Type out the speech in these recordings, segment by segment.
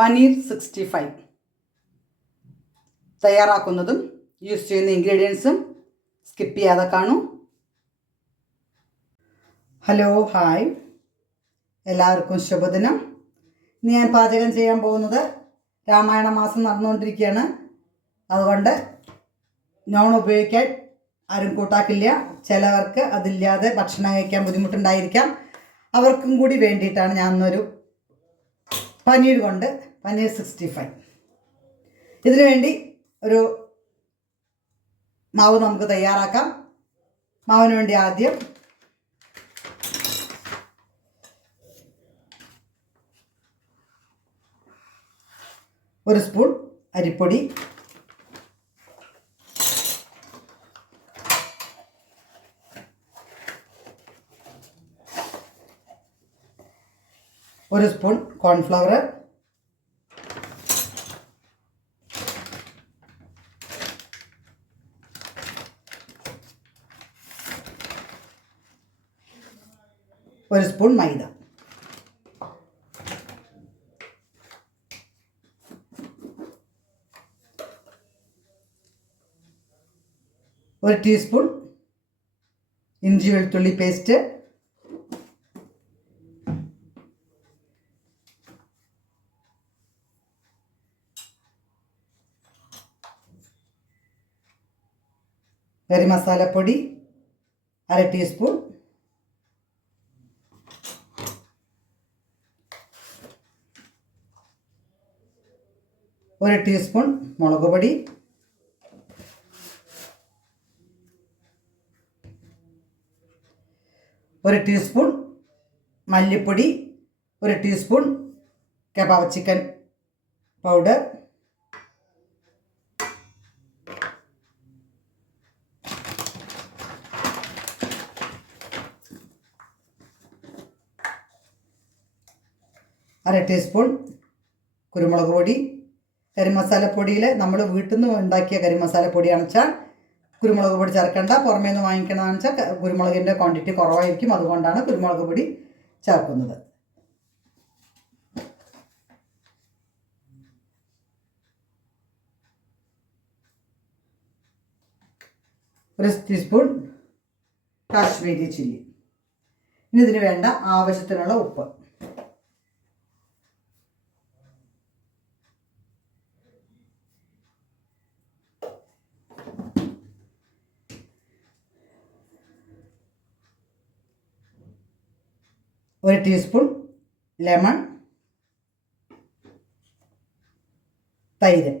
Paneer 65 തയ്യാറാക്കുന്നതും use ചെയ്യുന്ന ഇൻഗ്രീഡിയൻസും skip ചെയ്യാതെ കാണൂ. ഹലോ, ഹായ്, എല്ലാവർക്കും ശുഭദിനം. ഇന്ന് ഞാൻ പാചകം ചെയ്യാൻ പോകുന്നത് രാമായണ മാസം നടന്നുകൊണ്ടിരിക്കുകയാണ്. അതുകൊണ്ട് നോൺ ഉപയോഗിക്കാൻ ആരും കൂട്ടാക്കില്ല. ചിലവർക്ക് അതില്ലാതെ ഭക്ഷണം കഴിക്കാൻ ബുദ്ധിമുട്ടുണ്ടായിരിക്കാം. അവർക്കും കൂടി വേണ്ടിയിട്ടാണ് ഞാൻ ഇന്നൊരു പനീർ 65. ഇതിനു വേണ്ടി ഒരു മാവ് നമുക്ക് തയ്യാറാക്കാം. മാവിന് വേണ്ടി ആദ്യം ഒരു സ്പൂൺ അരിപ്പൊടി, ഒരു സ്പൂൺ കോൺഫ്ലവർ, ഒരു സ്പൂൺ മൈദ, ഒരു ടീസ്പൂൺ ഇഞ്ചി വെളുത്തുള്ളി പേസ്റ്റ്, ഗരം മസാലപ്പൊടി 1/2 ടീസ്പൂൺ, ഒരു ടീസ്പൂൺ മുളക് പൊടി, ഒരു ടീസ്പൂൺ മല്ലിപ്പൊടി, ഒരു ടീസ്പൂൺ കബാബ് ചിക്കൻ പൗഡർ, അര ടീസ്പൂൺ കുരുമുളക് പൊടി. കറി മസാലപ്പൊടിയിൽ നമ്മൾ വീട്ടിൽ നിന്ന് ഉണ്ടാക്കിയ കറി മസാലപ്പൊടിയാണെന്ന് വെച്ചാൽ കുരുമുളക് പൊടി ചേർക്കേണ്ട. പുറമേ നിന്ന് വാങ്ങിക്കണമെന്ന് വെച്ചാൽ കുരുമുളകിൻ്റെ ക്വാണ്ടിറ്റി കുറവായിരിക്കും. അതുകൊണ്ടാണ് കുരുമുളക് പൊടി ചേർക്കുന്നത്. ഒരു ടീസ്പൂൺ കാശ്മീരി ചില്ലി. ഇനി ഇതിന് വേണ്ട ആവശ്യത്തിനുള്ള ഉപ്പ്. ഒരു ടീസ്പൂൺ ലെമൺ, തൈര്.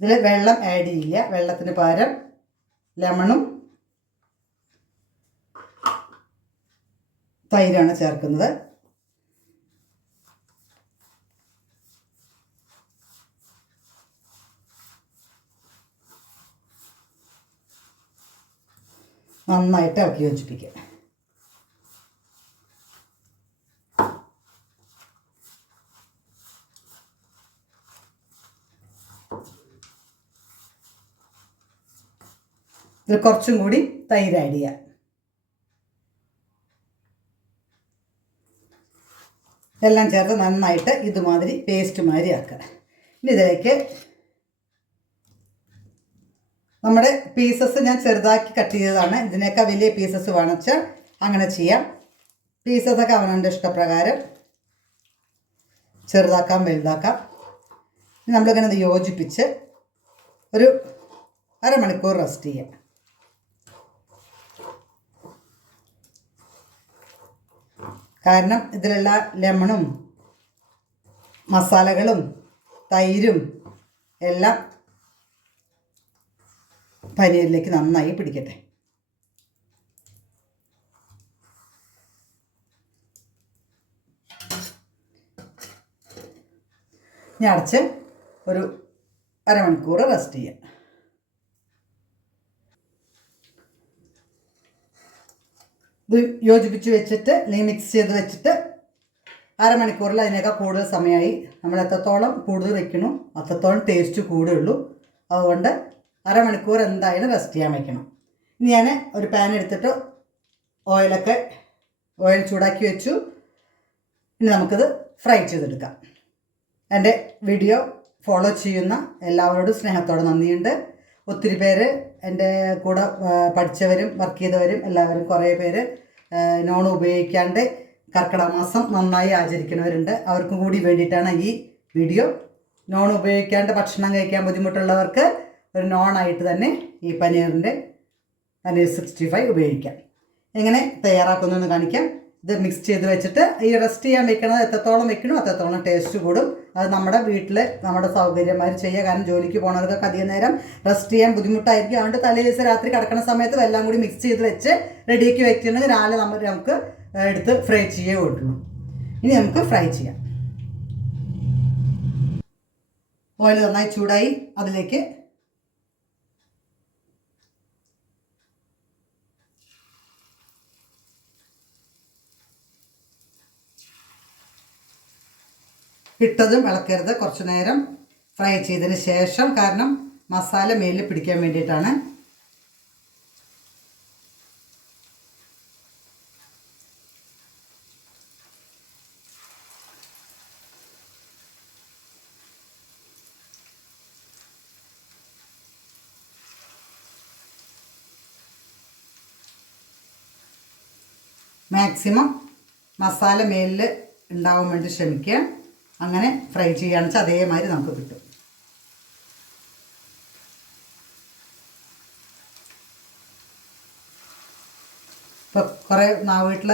ഇതിൽ വെള്ളം ആഡ് ചെയ്യില്ല. വെള്ളത്തിന് പകരം ലെമണും തൈരാണ് ചേർക്കുന്നത്. നന്നായിട്ട് ഇളക്കി യോജിപ്പിക്കുക. ഇതിൽ കുറച്ചും കൂടി തൈര് ആഡ് ചെയ്യുക. എല്ലാം ചേർത്ത് നന്നായിട്ട് ഇതുമാതിരി പേസ്റ്റ് മാതിരി ആക്കുക. ഇനി ഇതിലേക്ക് നമ്മുടെ പീസസ് ഞാൻ ചെറുതാക്കി കട്ട് ചെയ്തതാണ്. ഇതിനേക്കാൾ വലിയ പീസസ് വേണമെച്ചാൽ അങ്ങനെ ചെയ്യാം. പീസസൊക്കെ അവനവൻ്റെ ഇഷ്ടപ്രകാരം ചെറുതാക്കാം, വലുതാക്കാം. നമ്മളിങ്ങനെ ഇത് യോജിപ്പിച്ച് ഒരു അരമണിക്കൂർ റെസ്റ്റ് ചെയ്യാം. കാരണം ഇതിലുള്ള ലെമണും മസാലകളും തൈരും എല്ലാം പനീരിലേക്ക് നന്നായി പിടിക്കട്ടെ. ഞാൻ അടച്ച് ഒരു അരമണിക്കൂർ റെസ്റ്റ് ചെയ്യാം. ഇത് യോജിപ്പിച്ച് വെച്ചിട്ട് അല്ലെങ്കിൽ മിക്സ് ചെയ്ത് വെച്ചിട്ട് അരമണിക്കൂറിൽ അതിനേക്കാൾ കൂടുതൽ സമയമായി. നമ്മൾ എത്രത്തോളം കൂടുതൽ വയ്ക്കണോ അത്രത്തോളം ടേസ്റ്റ് കൂടുകയുള്ളൂ. അതുകൊണ്ട് അരമണിക്കൂർ എന്തായാലും റെസ്റ്റ് ചെയ്യാൻ വയ്ക്കണം. ഇനി ഞാൻ ഒരു പാൻ എടുത്തിട്ട് ഓയിൽ ചൂടാക്കി വെച്ചു. ഇനി നമുക്കിത് ഫ്രൈ ചെയ്തെടുക്കാം. എൻ്റെ വീഡിയോ ഫോളോ ചെയ്യുന്ന എല്ലാവരോടും സ്നേഹത്തോടെ നന്ദിയുണ്ട്. ഒത്തിരി പേര് എൻ്റെ കൂടെ പഠിച്ചവരും വർക്ക് ചെയ്തവരും എല്ലാവരും കുറേ പേര് നോൺ ഉപയോഗിക്കാണ്ട് കർക്കിടക മാസം നന്നായി ആചരിക്കുന്നവരുണ്ട്. അവർക്കും കൂടി വേണ്ടിയിട്ടാണ് ഈ വീഡിയോ. നോൺ ഉപയോഗിക്കാണ്ട് ഭക്ഷണം കഴിക്കാൻ ബുദ്ധിമുട്ടുള്ളവർക്ക് ഒരു നോണായിട്ട് തന്നെ ഈ പനീർ 65 ഉപയോഗിക്കാം. എങ്ങനെ തയ്യാറാക്കുന്നതെന്ന് കാണിക്കാം. ഇത് മിക്സ് ചെയ്ത് വെച്ചിട്ട് ഈ റെസ്റ്റ് ചെയ്യാൻ വെക്കണത് എത്രത്തോളം വെക്കണോ അത്രത്തോളം ടേസ്റ്റ് കൂടും. അത് നമ്മുടെ വീട്ടിൽ നമ്മുടെ സൗകര്യമാര് ചെയ്യുക. കാരണം ജോലിക്ക് പോകുന്നവർക്കൊക്കെ അധികം നേരം റെസ്റ്റ് ചെയ്യാൻ ബുദ്ധിമുട്ടായിരിക്കും. അതുകൊണ്ട് തലേ ദിവസം രാത്രി കിടക്കുന്ന സമയത്ത് എല്ലാം കൂടി മിക്സ് ചെയ്ത് വെച്ച് റെഡിയാക്കി വെച്ചിട്ടുണ്ടെങ്കിൽ രാവിലെ നമുക്ക് എടുത്ത് ഫ്രൈ ചെയ്യേ പറ്റുള്ളൂ. ഇനി നമുക്ക് ഫ്രൈ ചെയ്യാം. ഓയിൽ നന്നായി ചൂടായി അതിലേക്ക് ഇട്ടതും ഇളക്കരുത്. കുറച്ച് നേരം ഫ്രൈ ചെയ്തതിന് ശേഷം, കാരണം മസാല മേലിൽ പിടിക്കാൻ വേണ്ടിയിട്ടാണ്. മാക്സിമം മസാല മേലിൽ ഉണ്ടാവാൻ വേണ്ടി ശ്രമിക്കുക. അങ്ങനെ ഫ്രൈ ചെയ്യുകയാണെന്ന് വെച്ചാൽ അതേമാതിരി നമുക്ക് കിട്ടും. ഇപ്പോൾ കുറേ വീട്ടിൽ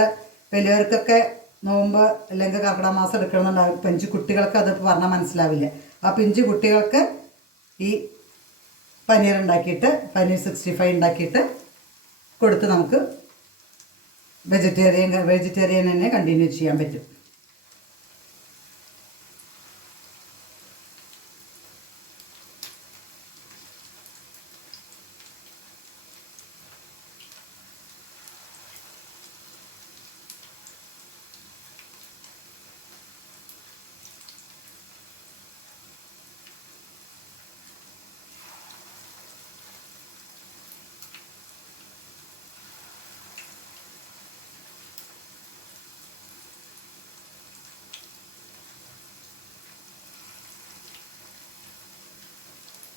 വലിയവർക്കൊക്കെ നോമ്പ് അല്ലെങ്കിൽ കർക്കിടക മാസം എടുക്കണമെന്നുണ്ടാവും. പിഞ്ചു കുട്ടികൾക്ക് അത് പറഞ്ഞാൽ മനസ്സിലാവില്ല. ആ പിഞ്ചു കുട്ടികൾക്ക് ഈ പനീർ 65 ഉണ്ടാക്കിയിട്ട് കൊടുത്ത് നമുക്ക് വെജിറ്റേറിയൻ തന്നെ കണ്ടിന്യൂ ചെയ്യാൻ പറ്റും.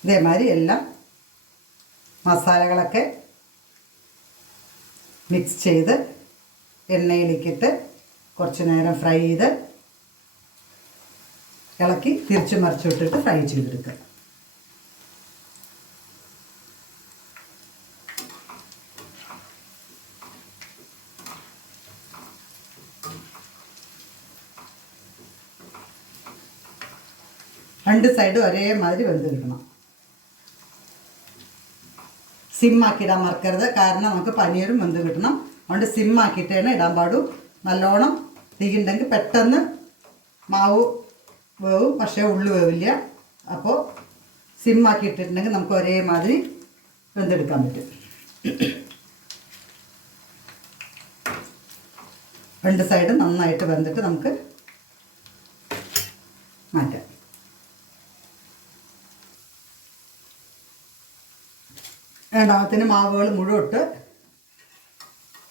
ഇതേമാതിരി എല്ലാം മസാലകളൊക്കെ മിക്സ് ചെയ്ത് എണ്ണയിലേക്കിട്ട് കുറച്ച് നേരം ഫ്രൈ ചെയ്ത് ഇളക്കി തിരിച്ചു മറിച്ചിട്ടിട്ട് ഫ്രൈ ചെയ്തെടുക്കുക. രണ്ട് സൈഡും ഒരേമാതിരി വെന്ത് കിട്ടണം. സിമ്മാക്കിയിടാൻ മറക്കരുത്. കാരണം നമുക്ക് പനീറും വെന്ത് കിട്ടണം. അതുകൊണ്ട് സിമ്മാക്കിയിട്ടാണ് ഇടാൻ പാടും. നല്ലോണം തീയുണ്ടെങ്കിൽ പെട്ടെന്ന് മാവ് വേവും, പക്ഷേ ഉള്ളു വേവില്ല. അപ്പോൾ സിമ്മാക്കിയിട്ടിട്ടുണ്ടെങ്കിൽ നമുക്ക് ഒരേമാതിരി വെന്തെടുക്കാൻ പറ്റും. രണ്ട് സൈഡും നന്നായിട്ട് വെന്തിട്ട് നമുക്ക് മാറ്റാം. രണ്ടാമത്തിന് മാവുകൾ മുഴുവൻ ഇട്ട്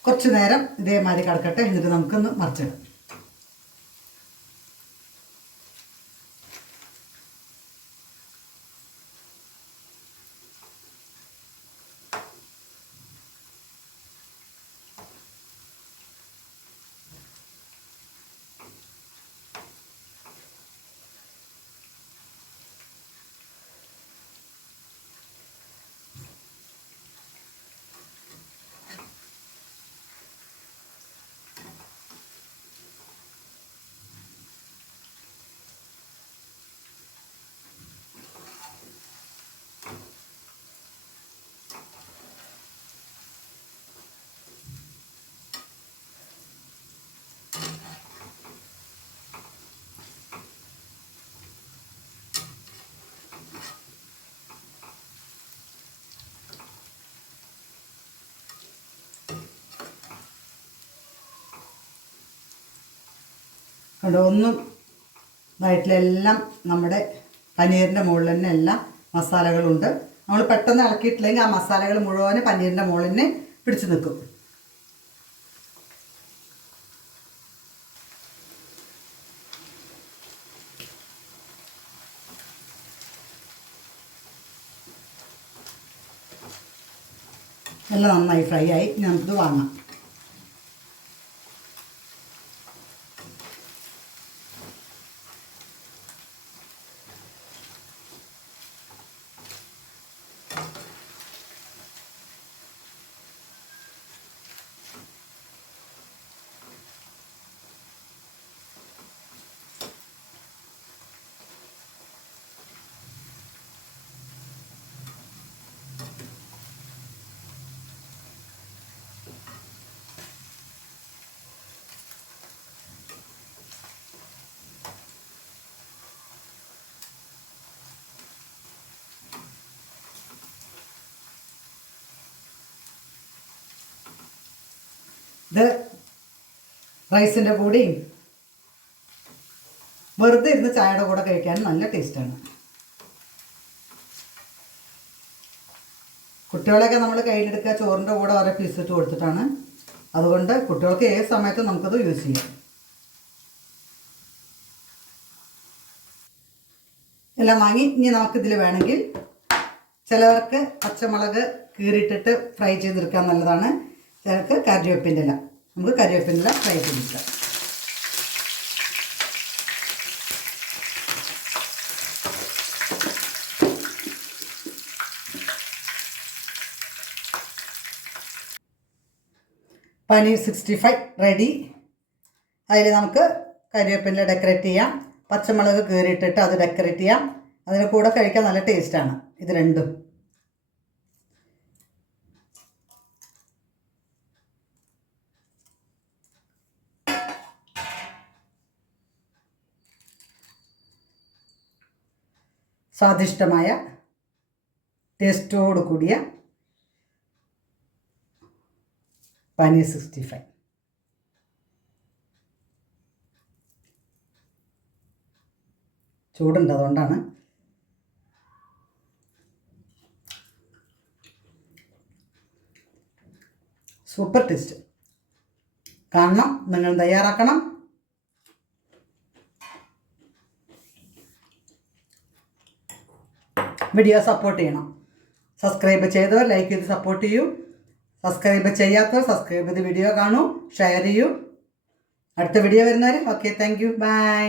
കുറച്ച് നേരം ഇതേമാതിരി കിടക്കട്ടെ. എന്നിട്ട് നമുക്കൊന്ന് മറിച്ചിടാം. അവിടെ ഒന്നും വയറ്റിലെല്ലാം നമ്മുടെ പനീറിൻ്റെ മുകളിൽ തന്നെ എല്ലാം മസാലകളുണ്ട്. നമ്മൾ പെട്ടെന്ന് ഇളക്കിയിട്ടില്ലെങ്കിൽ ആ മസാലകൾ മുഴുവൻ പനീറിൻ്റെ മുകളിൽ തന്നെ പിടിച്ചു നിൽക്കും. എല്ലാം നന്നായി ഫ്രൈ ആയി. ഇനി നമുക്കിത് വാങ്ങാം. ഇത് റൈസിൻ്റെ കൂടെയും വെറുതെ ഇരുന്ന് ചായയുടെ കൂടെ കഴിക്കാൻ നല്ല ടേസ്റ്റാണ്. കുട്ടികളെയൊക്കെ നമ്മൾ കയ്യിലെടുക്കുക ചോറിൻ്റെ കൂടെ ഓരോ പീസ് ഇട്ട് കൊടുത്തിട്ടാണ്. അതുകൊണ്ട് കുട്ടികൾക്ക് ഏത് സമയത്തും നമുക്കത് യൂസ് ചെയ്യാം. എല്ലാം വാങ്ങി. ഇനി നമുക്കിതിൽ വേണമെങ്കിൽ ചിലവർക്ക് പച്ചമുളക് കീറിയിട്ടിട്ട് ഫ്രൈ ചെയ്തെടുക്കാൻ നല്ലതാണ്. ചിലർക്ക് കറിവേപ്പിൻ്റെ ഇല, നമുക്ക് കറിവേപ്പിൻ്റെ ഇല ഫ്രൈ ചെയ്തെടുക്കാം. പനീർ 65 റെഡി. അതിൽ നമുക്ക് കറിവേപ്പിൻ്റെ ഡെക്കറേറ്റ് ചെയ്യാം, പച്ചമുളക് കീറിയിട്ടിട്ട് അത് ഡെക്കറേറ്റ് ചെയ്യാം. അതിന് കൂടെ കഴിക്കാൻ നല്ല ടേസ്റ്റാണ് ഇത് രണ്ടും. സ്വാദിഷ്ടമായ ടേസ്റ്റോട് കൂടിയ പനീർ 65. ചൂടുണ്ട്, അതുകൊണ്ടാണ്. Super taste. കാണണം, നിങ്ങൾ തയ്യാറാക്കണം. വീഡിയോ സപ്പോർട്ട് ചെയ്യണം. സബ്സ്ക്രൈബ് ചെയ്തവർ ലൈക്ക് ചെയ്ത് സപ്പോർട്ട് ചെയ്യൂ. സബ്സ്ക്രൈബ് ചെയ്യാത്തവർ സബ്സ്ക്രൈബ് ചെയ്ത് വീഡിയോ കാണൂ, ഷെയർ ചെയ്യൂ. അടുത്ത വീഡിയോ വരുന്നവരെ ഓക്കെ, താങ്ക് യു, ബൈ.